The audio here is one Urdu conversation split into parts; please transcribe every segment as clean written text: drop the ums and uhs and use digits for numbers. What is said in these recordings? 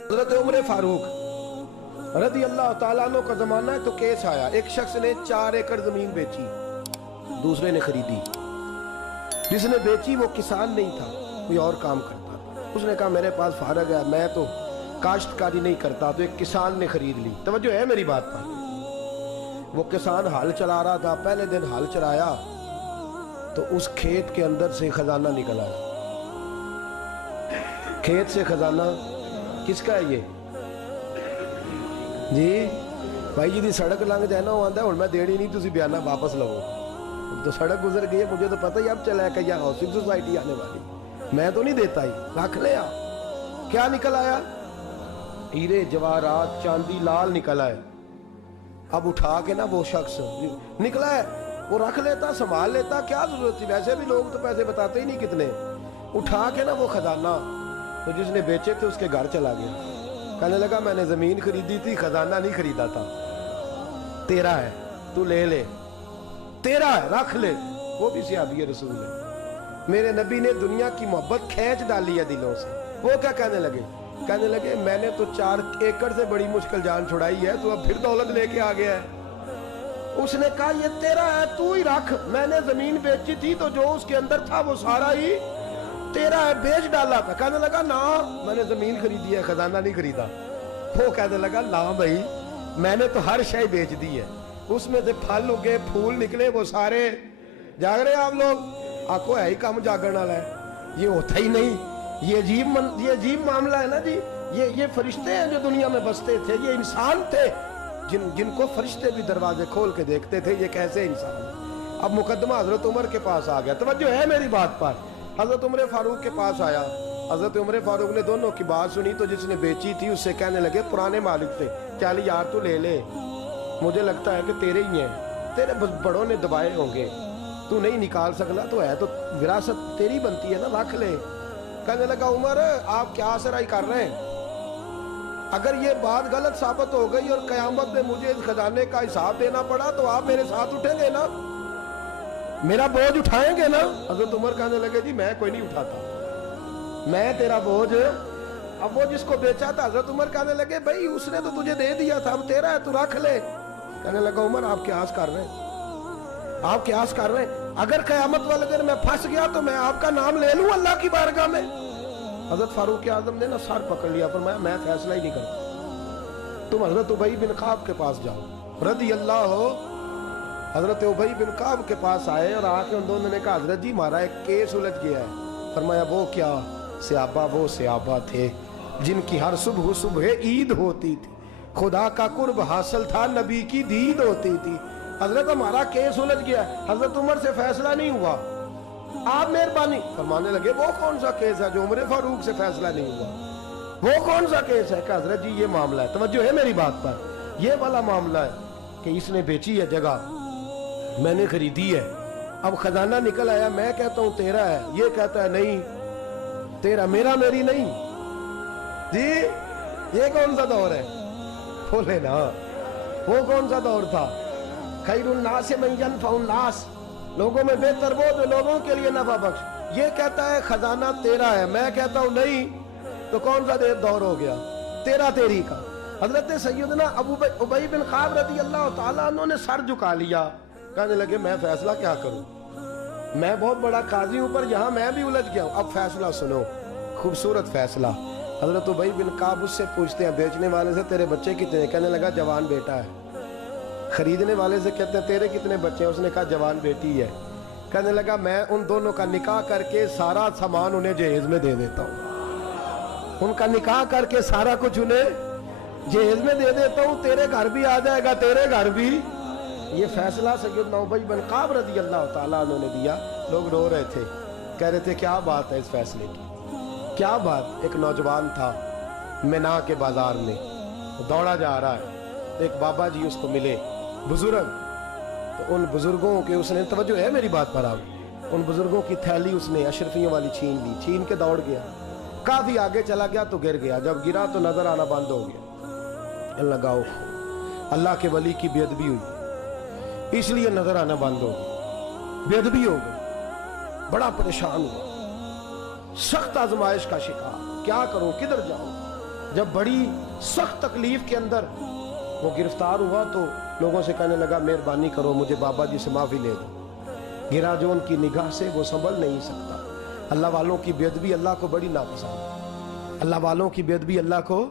حضرت عمر فاروق رضی اللہ تعالیٰ عنہ کا زمانہ ہے تو کیس آیا، ایک شخص نے 4 ایکڑ زمین بیچی، دوسرے نے خریدی۔ جس نے بیچی وہ کسان نہیں تھا، کوئی اور کام کرتا تھا۔ اس نے کہا میرے پاس فارغ ہے، میں تو کاشتکاری نہیں کرتا، تو ایک کسان نے خرید لی۔ توجہ ہے میری بات پر؟ وہ کسان ہل چلا رہا تھا، پہلے دن ہل چلایا تو اس کھیت کے اندر سے خزانہ نکل آیا۔ کھیت سے خزانہ کس کا ہے یہ؟ جی بھائی جی دی سڑک لنگ جائے نا وہ آتا ہے اور میں دیڑی نہیں تسی بیانہ واپس لگو، تو سڑک گزر گئی ہے، مجھے تو پتہ ہی اب چلا ہے کہ یہ ہاؤسنگ سوسائٹی آنے والی، میں تو نہیں دیتا ہی، رکھ لیا۔ کیا نکل آیا؟ ہیرے جواہرات چاندی لال نکل آئے۔ اب اٹھا کے نا وہ شخص نکلا ہے وہ رکھ لیتا، سنبھال لیتا، کیا ضرورت تھی؟ ویسے بھی لوگ تو پیسے بتاتے ہی نہیں کتنے۔ اٹھا کے نا وہ خزانہ تو جس نے بیچے تھے اس کے گھر چلا گیا، کہنے لگا میں نے زمین خریدی تھی، خزانہ نہیں خریدا تھا، تیرا ہے، تو لے لے، تیرا ہے، رکھ لے۔ وہ بھی صحابی رسول ہے، میرے نبی نے دنیا کی محبت کھینچ ڈالی ہے دلوں سے۔ وہ کیا کہنے لگے؟ کہنے لگے میں نے تو 4 ایکڑ سے بڑی مشکل جان چھڑائی ہے، تو اب پھر دولت لے کے آ گیا ہے۔ اس نے کہا یہ تیرا ہے، تو ہی رکھ، میں نے زمین بیچی تھی تو جو اس کے اندر تھا وہ سارا ہی تیرا ہے، بیچ ڈالا تھا۔ کہنے لگا نا میں نے زمین خریدی ہے، خزانہ نہیں خریدا۔ وہ کہنے لگا نا بھائی میں نے تو ہر شے بیچ دی ہے، اس میں سے پھل اگے پھول نکلے وہ سارے۔ جاگ رہے آپ لوگ؟ آکو ہے ہی کام جاگرن والا ہے، یہ ہوتا ہی نہیں۔ یہ عجیب معاملہ ہے نا جی۔ یہ فرشتے ہیں جو دنیا میں بستے تھے، یہ انسان تھے جن کو فرشتے بھی دروازے کھول کے دیکھتے تھے، یہ کیسے انسان ہے۔ اب مقدمہ حضرت عمر کے پاس آ گیا، توجہ ہے میری بات پر؟ حضرت عمر فاروق کے پاس آیا، حضرت عمر فاروق نے دونوں کی بات سنی تو جس نے بیچی تھی اس سے کہنے لگے پرانے مالک سے، چل یار تو لے لے، مجھے لگتا ہے کہ تیرے ہی ہیں، تیرے بڑوں نے دبائے ہوں گے، تو نہیں نکال سکنا، تو ہے تو وراثت تیری بنتی ہے نا، رکھ لے۔ کہنے لگا عمر آپ کیا سرائی کر رہے ہیں؟ اگر یہ بات غلط ثابت ہو گئی اور قیامت میں مجھے اس خزانے کا حساب دینا پڑا تو آپ میرے ساتھ اٹھیں گے نا، میرا بوجھ اٹھائیں گے نا؟ حضرت عمر کہنے لگے جی میں کوئی نہیں اٹھاتا، میں تیرا بوجھ۔ اب وہ جس کو بیچا تھا حضرت عمر کہنے لگے بھائی اس نے تو تجھے دے دیا تھا، اب تیرا ہے تو رکھ لے۔ کہنے لگا عمر آپ قیاس کر رہے ہیں، آپ قیاس کر رہے ہیں، اگر قیامت والے دن میں پھنس گیا تو میں آپ کا نام لے لوں اللہ کی بارگاہ میں؟ حضرت فاروق اعظم نے نا سر پکڑ لیا، فرمایا میں فیصلہ ہی نہیں کرتا، تم حضرت ابی بن کعب کے پاس جاؤ رضی اللہ ہو۔ حضرت ابی بن کعب کے پاس آئے اور آ کے ان دونوں نے کہا حضرت جی ہمارا ایک کیس الجھ گیا ہے۔ فرمایا وہ کیا؟ وہ صحابہ تھے جن کی ہر صبح صبح عید ہوتی تھی، خدا کا قرب حاصل تھا، نبی کی دید ہوتی تھی۔ حضرت ہمارا کیس الجھ گیا، حضرت عمر سے فیصلہ نہیں ہوا، آپ مہربانی فرمانے لگے وہ کون سا کیس ہے جو عمر فاروق سے فیصلہ نہیں ہوا؟ وہ کون سا کیس ہے؟ کہ حضرت جی یہ معاملہ ہے، توجہ ہے میری بات پر، یہ والا معاملہ ہے کہ اس نے بیچی ہے جگہ، میں نے خریدی ہے، اب خزانہ نکل آیا، میں کہتا ہوں تیرا ہے، یہ کہتا ہے نہیں تیرا، میرا میری نہیں۔ جی یہ کون سا دور ہے؟ بولے نا وہ کون سا دور تھا؟ خیر الناس من ینفع الناس، لوگوں میں بہتر وہ جو لوگوں کے لیے نفع بخش۔ یہ کہتا ہے خزانہ تیرا ہے، میں کہتا ہوں نہیں، تو کون سا دور ہو گیا؟ تیرا تیری کا۔ حضرت سیدنا ابی بن کعب رضی اللہ تعالیٰ عنہ نے سر جھکا لیا، کہنے لگے میں فیصلہ کیا کروں، میں بہت بڑا قاضی ہوں پر یہاں میں بھی الجھ گیا ہوں، اب فیصلہ سنو، خوبصورت فیصلہ۔ حضرت ابی بن کعب اس سے پوچھتے ہیں بیچنے والے سے تیرے بچے کتنے؟ کہنے لگا جوان بیٹا ہے۔ خریدنے والے سے کہتے ہیں تیرے کتنے بچے ہیں؟ اس نے کہا جوان بیٹی ہے۔ کہنے لگا میں ان دونوں کا نکاح کر کے سارا سامان انہیں جہیز میں دے دیتا ہوں، ان کا نکاح کر کے سارا کچھ انہیں جہیز میں دے دیتا ہوں، تیرے گھر بھی آ جائے گا، تیرے گھر بھی۔ یہ فیصلہ سیدنا ابی بن کعب رضی اللہ تعالیٰ عنہ نے دیا۔ لوگ رو رہے تھے، کہہ رہے تھے کیا بات ہے اس فیصلے کی، کیا بات؟ ایک نوجوان تھا مینا کے بازار میں، دوڑا جا رہا ہے، ایک بابا جی اس کو ملے بزرگ، تو ان بزرگوں کے اس نے، توجہ ہے میری بات پر آپ، ان بزرگوں کی تھیلی اس نے اشرفیوں والی چھین لی، چھین کے دوڑ گیا، کافی آگے چلا گیا تو گر گیا، جب گرا تو نظر آنا بند ہو گیا، لگاؤ اللہ کے ولی کی بے ادبی ہوئی، اس لیے نظر آنا بند ہو گیا، بے ادبی ہو گئی، بڑا پریشان ہوا، سخت آزمائش کا شکار، کیا کروں کدھر جاؤں؟ جب بڑی سخت تکلیف کے اندر وہ گرفتار ہوا تو لوگوں سے کہنے لگا مہربانی کرو مجھے بابا جی سے معافی لے دو. گرا جو ان کی نگاہ سے وہ سنبھل نہیں سکتا. اللہ والوں کی بے ادبی اللہ کو بڑی ناپسند ہے. اللہ والوں کی بے ادبی اللہ کو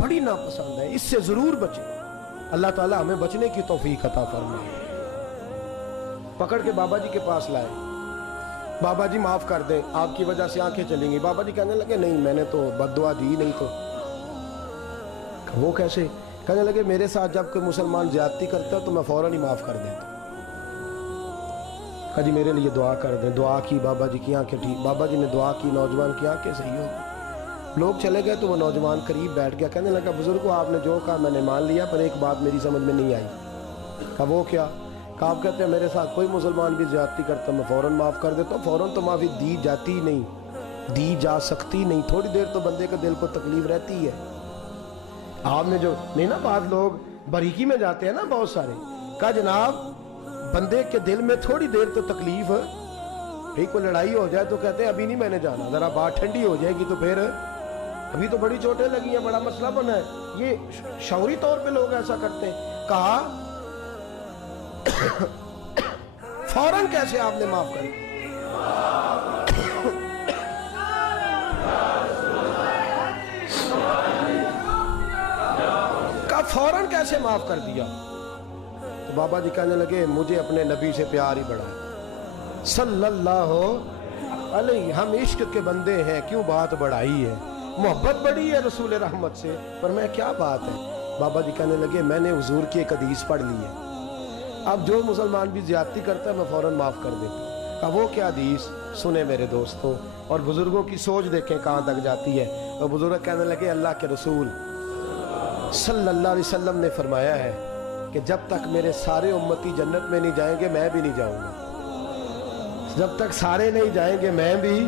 بڑی ناپسند ہے. اس سے ضرور بچیں. اللہ تعالی ہمیں بچنے کی توفیق عطا فرمائے. پکڑ کے بابا جی کے پاس لائے. بابا جی معاف کر دیں, آپ کی وجہ سے آنکھیں چلیں گی. بابا جی کہنے لگے نہیں میں نے تو بد دعا دی نہیں. تو وہ کیسے؟ کہنے لگے میرے ساتھ جب کوئی مسلمان زیادتی کرتا ہے تو میں فوراً ہی معاف کر دیتا. کہا جی میرے لیے دعا کر دیں. دعا کی, بابا جی کی آنکھیں ٹھیک. بابا جی نے دعا کی, نوجوان کی آنکھیں صحیح ہو گئی. لوگ چلے گئے تو وہ نوجوان قریب بیٹھ گیا. کہنے لگا بزرگو آپ نے جو کہا میں نے مان لیا, پر ایک بات میری سمجھ میں نہیں آئی. کہا وہ کیا؟ کہا آپ کہتے ہیں میرے ساتھ کوئی مسلمان بھی زیادتی کرتا میں فوراً معاف کر دیتا ہوں. فوراً تو معافی دی جاتی نہیں, دی جا سکتی نہیں. تھوڑی دیر تو بندے کے دل کو تکلیف رہتی ہے. آپ نے جو نہیں نا, بعض لوگ باریکی میں جاتے ہیں نا بہت سارے. کہا جناب بندے کے دل میں تھوڑی دیر تو تکلیف, کوئی لڑائی ہو جائے تو کہتے ہیں ابھی نہیں میں نے جانا, ذرا بات ٹھنڈی ہو جائے گی تو پھر, ابھی تو بڑی چوٹیں لگی ہیں, بڑا مسئلہ بنا ہے. یہ شعوری طور پہ لوگ ایسا کرتے ہیں. کہا فوراً کیسے آپ نے معاف کر دیا؟ کہا فوراً کیسے معاف کر دیا؟ تو بابا جی کہنے لگے مجھے اپنے نبی سے پیار ہی بڑھا ہے صلی اللہ علیہ. ہم عشق کے بندے ہیں, کیوں بات بڑھائی ہے, محبت بڑی ہے رسول رحمت سے, پر میں کیا بات ہے. بابا جی کہنے لگے میں نے حضور کی ایک حدیث پڑھ لی ہے, اب جو مسلمان بھی زیادتی کرتا ہے میں فوراً معاف کر دیتا ہوں. کہا وہ کیا حدیث؟ سنیں میرے دوستوں, اور بزرگوں کی سوچ دیکھیں کہاں تک جاتی ہے. اور بزرگ کہنے لگے اللہ کے رسول صلی اللہ علیہ وسلم نے فرمایا ہے کہ جب تک میرے سارے امتی جنت میں نہیں جائیں گے میں بھی نہیں جاؤں گا. جب تک سارے نہیں جائیں گے میں بھی.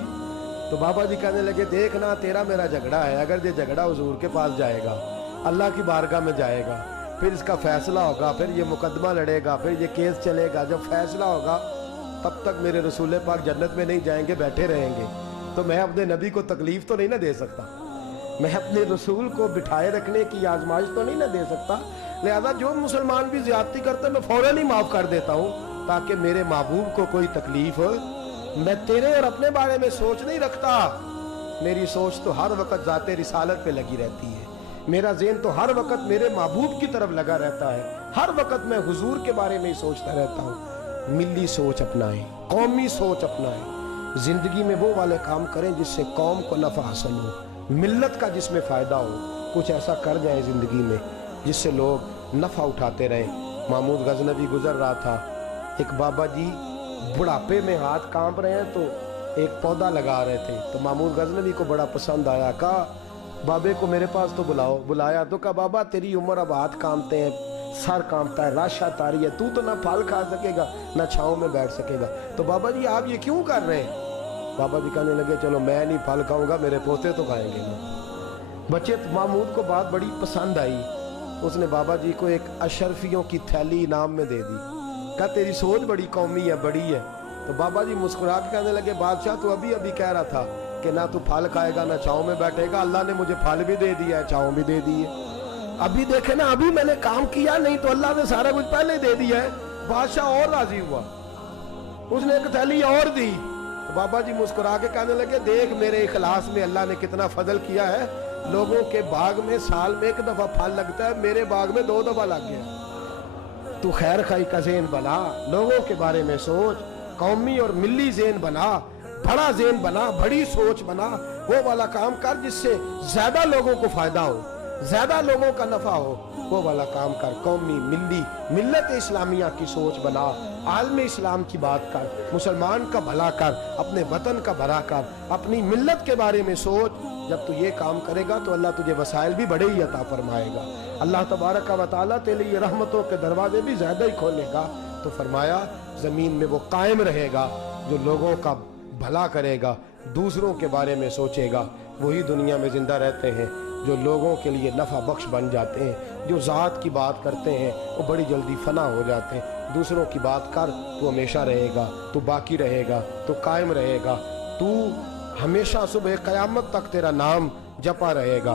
تو بابا جی کہنے لگے دیکھنا تیرا میرا جھگڑا ہے, اگر یہ جھگڑا حضور کے پاس جائے گا, اللہ کی بارگاہ میں جائے گا, پھر اس کا فیصلہ ہوگا, پھر یہ مقدمہ لڑے گا, پھر یہ کیس چلے گا, جب فیصلہ ہوگا تب تک میرے رسول پاک جنت میں نہیں جائیں گے, بیٹھے رہیں گے. تو میں اپنے نبی کو تکلیف تو نہیں نہ دے سکتا, میں اپنے رسول کو بٹھائے رکھنے کی آزمائش تو نہیں نہ دے سکتا. لہذا جو مسلمان بھی زیادتی کرتے میں فوراً ہی معاف کر دیتا ہوں تاکہ میرے محبوب کو کوئی تکلیف. میں تیرے اور اپنے بارے میں سوچ نہیں رکھتا, میری سوچ تو ہر وقت ذات رسالت پہ لگی رہتی ہے. میرا ذہن تو ہر وقت میرے محبوب کی طرف لگا رہتا ہے, ہر وقت میں حضور کے بارے میں ہی سوچتا رہتا ہوں. ملی سوچ اپنائیں, قومی سوچ اپنائیں, زندگی میں وہ والے کام کریں جس سے قوم کو نفع حاصل ہو, ملت کا جس میں فائدہ ہو. کچھ ایسا کر جائیں زندگی میں جس سے لوگ نفع اٹھاتے رہیں. محمود غزنوی گزر رہا تھا, ایک بابا جی بڑھاپے میں ہاتھ کانپ رہے ہیں تو ایک پودا لگا رہے تھے. تو محمود غزنوی کو بڑا پسند آیا, کہا بابے کو میرے پاس تو بلاؤ. بلایا تو کہا بابا تیری عمر اب ہاتھ کانپتے ہیں, سر کانپتا ہے, راشا تاری ہے, تو نہ پھل کھا سکے گا نہ چھاؤں میں بیٹھ سکے گا. تو بابا جی آپ یہ کیوں کر رہے ہیں؟ بابا جی کہنے لگے چلو میں نہیں پھل کھاؤں گا, میرے پوتے تو کھائیں گے نا. بچے محمود کو بات بڑی پسند آئی, اس نے بابا جی کو ایک اشرفیوں کی تھیلی انعام میں دے دی. کہا تیری سوچ بڑی قومی ہے, بڑی ہے. تو بابا جی مسکرا کے کہنے لگے بادشاہ تو ابھی کہہ رہا تھا کہ نہ تو پھل کھائے گا نہ چھاؤں میں بیٹھے گا, اللہ نے مجھے پھل بھی دے دیا ہے, چھاؤں بھی دے دی ہے. ابھی دیکھیں نا, ابھی میں نے کام کیا نہیں تو اللہ نے سارا کچھ پہلے دے دیا ہے. بادشاہ اور راضی ہوا, اس نے ایک تھیلی اور دی. تو بابا جی مسکرا کے کہنے لگے دیکھ میرے اخلاص میں اللہ نے کتنا فضل کیا ہے. لوگوں کے باغ میں سال میں 1 دفعہ پھل لگتا ہے, میرے باغ میں 2 دفعہ لگ گیا. تو خیر خائی کا ذہن بنا, لوگوں کے بارے میں سوچ, قومی اور ملی ذہن بنا, بڑا ذہن بنا, بڑی سوچ بنا. وہ والا کام کر جس سے زیادہ لوگوں کو فائدہ ہو, زیادہ لوگوں کا نفع ہو, وہ والا کام کر. قومی ملی ملت اسلامیہ کی سوچ بنا, عالم اسلام کی بات کر, مسلمان کا بھلا کر, اپنے وطن کا بھلا کر, اپنی ملت کے بارے میں سوچ. جب تو یہ کام کرے گا تو اللہ تجھے وسائل بھی بڑے ہی عطا فرمائے گا. اللہ تبارک و تعالیٰ تیرے لیے رحمتوں کے دروازے بھی زیادہ ہی کھولے گا. تو فرمایا زمین میں وہ قائم رہے گا جو لوگوں کا بھلا کرے گا, دوسروں کے بارے میں سوچے گا. وہی دنیا میں زندہ رہتے ہیں جو لوگوں کے لیے نفع بخش بن جاتے ہیں. جو ذات کی بات کرتے ہیں وہ بڑی جلدی فنا ہو جاتے ہیں. دوسروں کی بات کر, تو ہمیشہ رہے گا, تو باقی رہے گا, تو قائم رہے گا, تو ہمیشہ صبح قیامت تک تیرا نام جپا رہے گا.